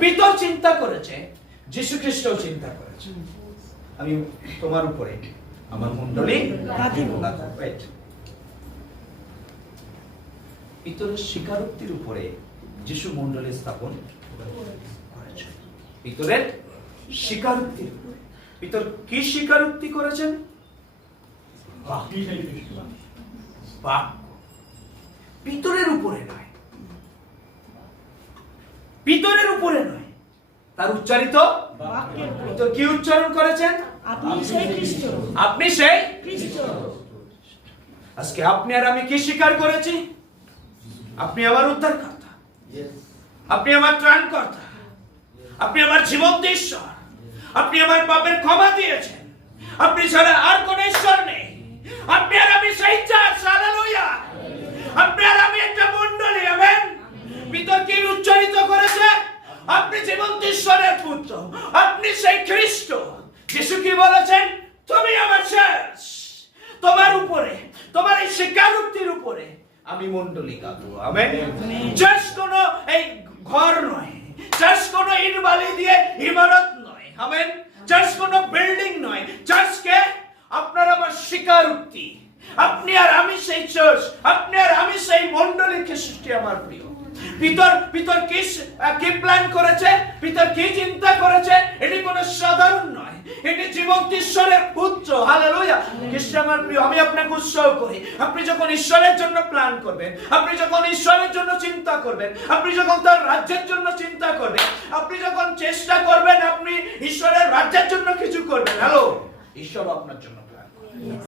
পিতর চিন্তা করেছে, যীশু খ্রিস্টও চিন্তা করেছে, আমি তোমার উপরে আমার মণ্ডলী রাখিব। পিতরের স্বীকারোক্তির উপরে যীশু মণ্ডলী স্থাপন করেছে। পিতরের স্বীকারোক্তির উপরে। পিতর কি স্বীকারোক্তি করেছেন? বাক্য। পিতরের উপরে নয়, পিতরের উপরে নয়, তার উচ্চারিত পিতর কি উচ্চারণ করেছেন? আপনি সেই খ্রিস্ট। আপনি সেই খ্রিস্ট। আজকে আপনি আর আমি কি স্বীকার করেছি? আপনি আমার উদ্ধারকর্তা, আপনি আমার ত্রাণকর্তা, আপনি আমার জীবন্ত ঈশ্বর, আপনি আমার পাপের ক্ষমা দিয়েছেন, আপনি ছাড়া আর কোন ঈশ্বর নেই, আপনি আর আমি সেই চার্চ। হালেলুয়া। আপনি আর আমি একটা মণ্ডলী। আমেন। পিতর কি উচ্চারিত করেছে? আপনি জীবন্ত ঈশ্বরের পুত্র, আপনি সেই খ্রিস্ট। যিশু কি বলেছেন? তুমি আমার শেষ। তোমার উপরে, তোমার এই স্বীকারোক্তির উপরে আমি মণ্ডলী গাঁথবো। আমেন। জাস্ট কোন এই ঘর নয়, জাস্ট কোন ইট বালি দিয়ে ইমারত নয়। আমেন। জাস্ট কোন বিল্ডিং নয়, জাস্টকে আপনার আমার স্বীকারোক্তি। আপনি আর আমি সেই চার্চ, আপনি আর আমি সেই মণ্ডলী। খ্রিস্ট আমার প্রিয়। পিতর কি প্ল্যান করেছে? পিতর কি চিন্তা করেছে? এটি কোনো সাধারণ নয়, এটি জীবন্ত ঈশ্বরের পুত্র। হালেলুয়া। খ্রিস্ট আমার প্রিয়, আমি আপনাকে উৎসাহ করি, আপনি যখন ঈশ্বরের জন্য প্ল্যান করবেন, আপনি যখন ঈশ্বরের জন্য চিন্তা করবেন, আপনি যখন তার রাজ্যের জন্য চিন্তা করবেন, আপনি যখন চেষ্টা করবেন আপনি ঈশ্বরের রাজ্যের জন্য কিছু করবেন, হ্যালো, ঈশ্বর আপনার জন্য প্ল্যান করবেন।